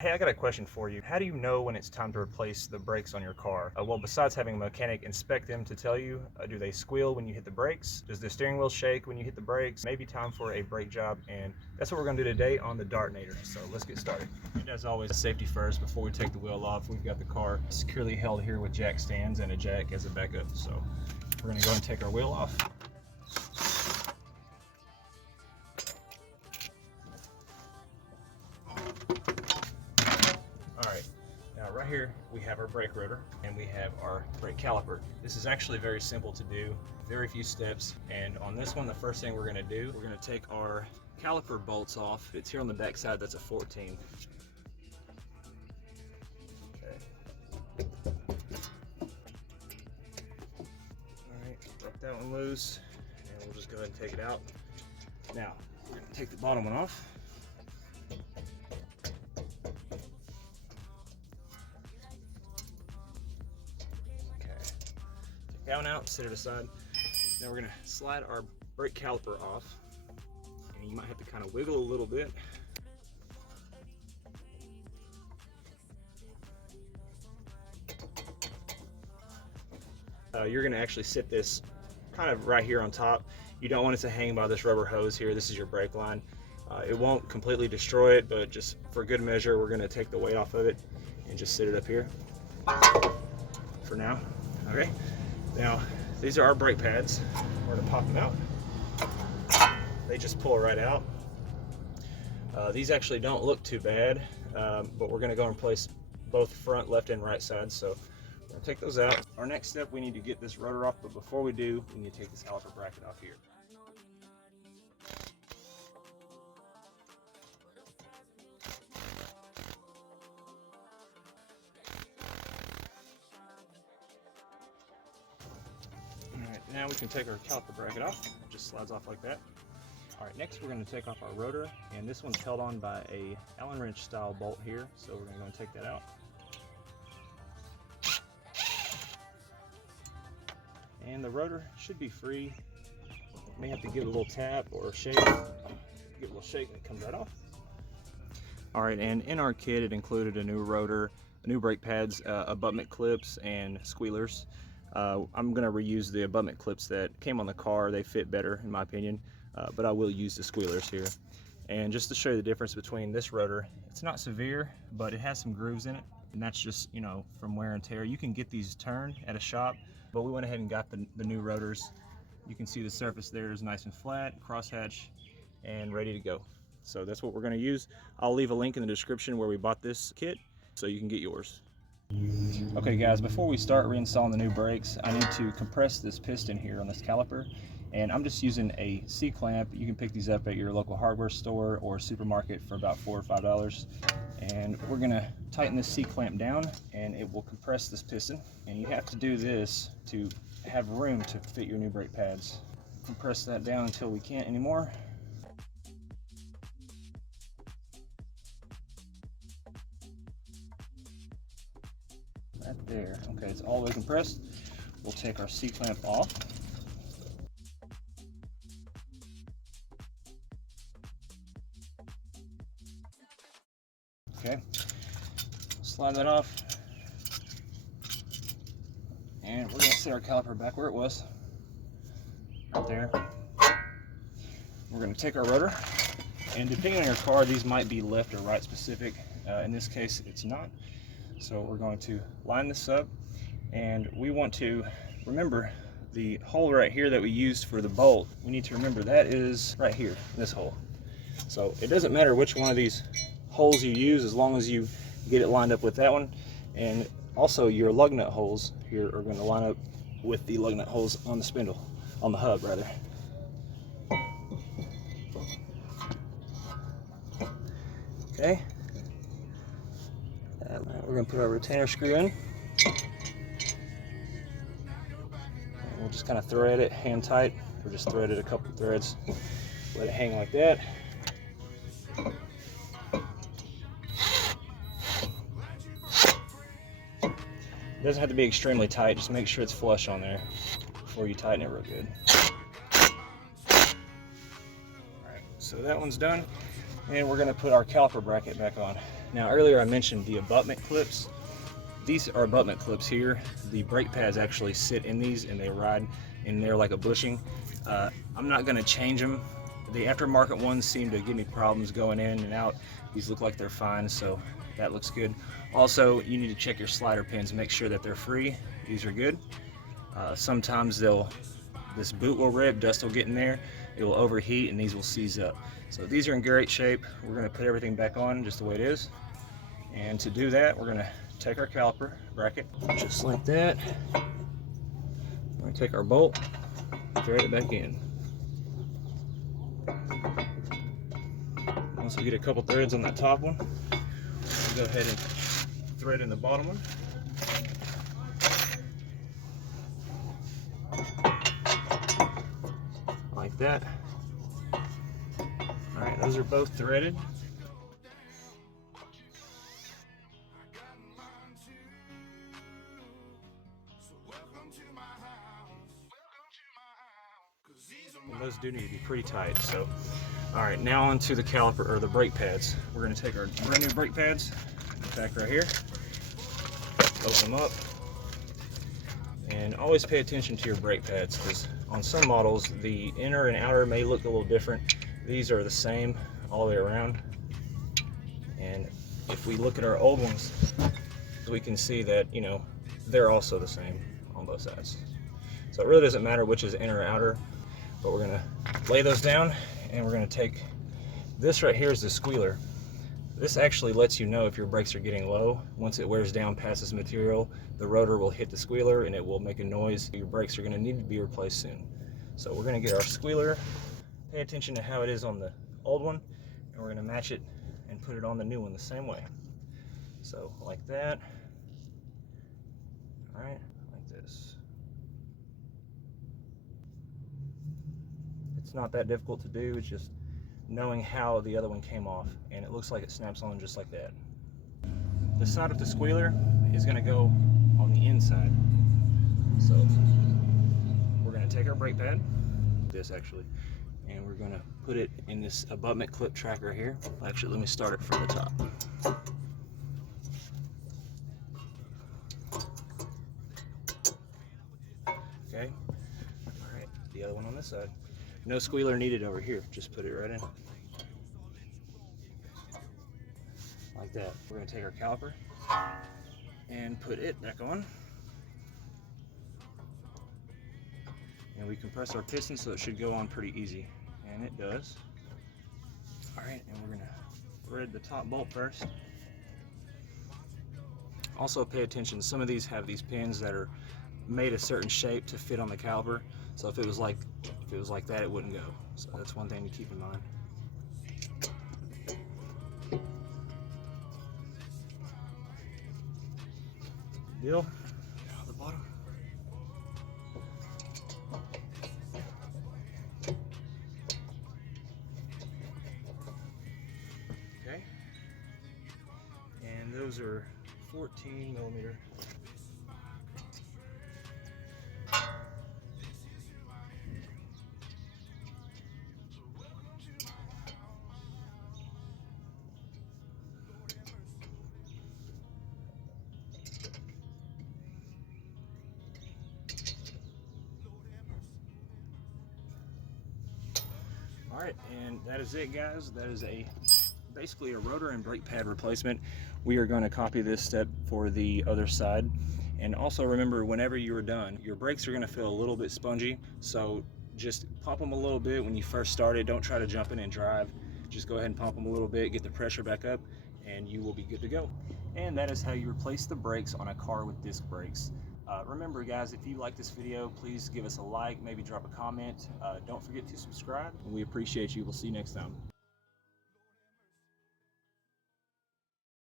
Hey, I got a question for you. How do you know when it's time to replace the brakes on your car? Well, besides having a mechanic inspect them to tell you, do they squeal when you hit the brakes? Does the steering wheel shake when you hit the brakes? Maybe time for a brake job, and that's what we're gonna do today on the Dartnator. So let's get started. And as always, safety first. Before we take the wheel off, we've got the car securely held here with jack stands and a jack as a backup. So we're gonna go and take our wheel off. Alright, now right here we have our brake rotor and we have our brake caliper. This is actually very simple to do, very few steps, and on this one the first thing we're going to do, we're going to take our caliper bolts off. It's here on the back side, that's a 14. Okay. Alright, rip that one loose and we'll just go ahead and take it out. Now, we're going to take the bottom one off. That one out, set it aside. Now we're gonna slide our brake caliper off, and you might have to kind of wiggle a little bit. You're gonna actually sit this kind of right here on top. You don't want it to hang by this rubber hose here. This is your brake line. It won't completely destroy it, but just for good measure, we're gonna take the weight off of it and just sit it up here for now. Okay. Now, these are our brake pads. We're going to pop them out. They just pull right out. These actually don't look too bad, but we're going to go and place both front, left, and right sides. So we're going to take those out. Our next step, we need to get this rotor off, but before we do, we need to take this caliper bracket off here. Now we can take our caliper bracket off. It just slides off like that. Alright, next we're going to take off our rotor, and this one's held on by a Allen wrench style bolt here, so we're going to go and take that out. And the rotor should be free. You may have to give it a little tap or shake. Give it a little shake and it comes right off. Alright, and in our kit it included a new rotor, new brake pads, abutment clips, and squealers. I'm going to reuse the abutment clips that came on the car. They fit better in my opinion, but I will use the squealers here. And just to show you the difference between this rotor, it's not severe, but it has some grooves in it, and that's just, you know, from wear and tear. You can get these turned at a shop, but we went ahead and got the new rotors. You can see the surface there is nice and flat, crosshatch, and ready to go. So that's what we're going to use. I'll leave a link in the description where we bought this kit so you can get yours. Okay guys, before we start reinstalling the new brakes, I need to compress this piston here on this caliper, and I'm just using a C-clamp. You can pick these up at your local hardware store or supermarket for about $4 or $5. And we're going to tighten this C-clamp down and it will compress this piston, and you have to do this to have room to fit your new brake pads. Compress that down until we can't anymore. Right there. Okay, it's all the way compressed. We'll take our C-clamp off. Okay, slide that off. And we're going to set our caliper back where it was. Right there. We're going to take our rotor, and depending on your car, these might be left or right specific. In this case, it's not. So we're going to line this up, and we want to remember the hole right here that we used for the bolt. We need to remember that is right here, this hole. So it doesn't matter which one of these holes you use as long as you get it lined up with that one. And also your lug nut holes here are going to line up with the lug nut holes on the spindle, on the hub rather. Okay. We're going to put our retainer screw in. And we'll just kind of thread it hand tight, or just thread it a couple threads. Let it hang like that. It doesn't have to be extremely tight, just make sure it's flush on there before you tighten it real good. Alright, so that one's done, and we're going to put our caliper bracket back on. Now earlier I mentioned the abutment clips. These are abutment clips here. The brake pads actually sit in these and they ride in there like a bushing. I'm not going to change them. The aftermarket ones seem to give me problems going in and out. These look like they're fine, so that looks good. Also, you need to check your slider pins, make sure that they're free. These are good. Sometimes this boot will rip, dust will get in there, it will overheat, and these will seize up. So these are in great shape. We're going to put everything back on just the way it is. And to do that, we're going to take our caliper bracket, just like that. We're going to take our bolt, thread it back in. Once we get a couple threads on that top one, we'll go ahead and thread in the bottom one. Like that. Alright, those are both threaded. And those do need to be pretty tight. So, alright, now onto the caliper, or the brake pads. We're going to take our brand new brake pads, back right here, open them up, and always pay attention to your brake pads, because on some models the inner and outer may look a little different. These are the same all the way around, and if we look at our old ones, we can see that, you know, they're also the same on both sides. So it really doesn't matter which is inner or outer, but we're going to lay those down, and we're going to take this right here is the squealer. This actually lets you know if your brakes are getting low. Once it wears down past this material, the rotor will hit the squealer and it will make a noise. Your brakes are going to need to be replaced soon. So we're going to get our squealer, pay attention to how it is on the old one, and we're going to match it and put it on the new one the same way. So like that. Alright, like this. It's not that difficult to do, it's just knowing how the other one came off, and it looks like it snaps on just like that. The side of the squealer is going to go on the inside. So we're going to take our brake pad, this actually, and we're going to put it in this abutment clip tracker here. Actually, let me start it from the top. Okay, all right, the other one on this side. No squealer needed over here, just put it right in. Like that. We're going to take our caliper and put it back on. And we compress our piston so it should go on pretty easy. And it does. Alright, and we're going to thread the top bolt first. Also pay attention, some of these have these pins that are made a certain shape to fit on the caliper. So if it was like that, it wouldn't go. So that's one thing to keep in mind. Deal. Down the bottom. Okay. And those are 14 millimeter. Alright, and that is it, guys. That is basically a rotor and brake pad replacement. We are going to copy this step for the other side. And also remember, whenever you are done, your brakes are going to feel a little bit spongy, so just pump them a little bit when you first start it. Don't try to jump in and drive. Just go ahead and pump them a little bit, get the pressure back up, and you will be good to go. And that is how you replace the brakes on a car with disc brakes. Remember, guys, if you like this video, please give us a like, maybe drop a comment. Don't forget to subscribe. We appreciate you. We'll see you next time.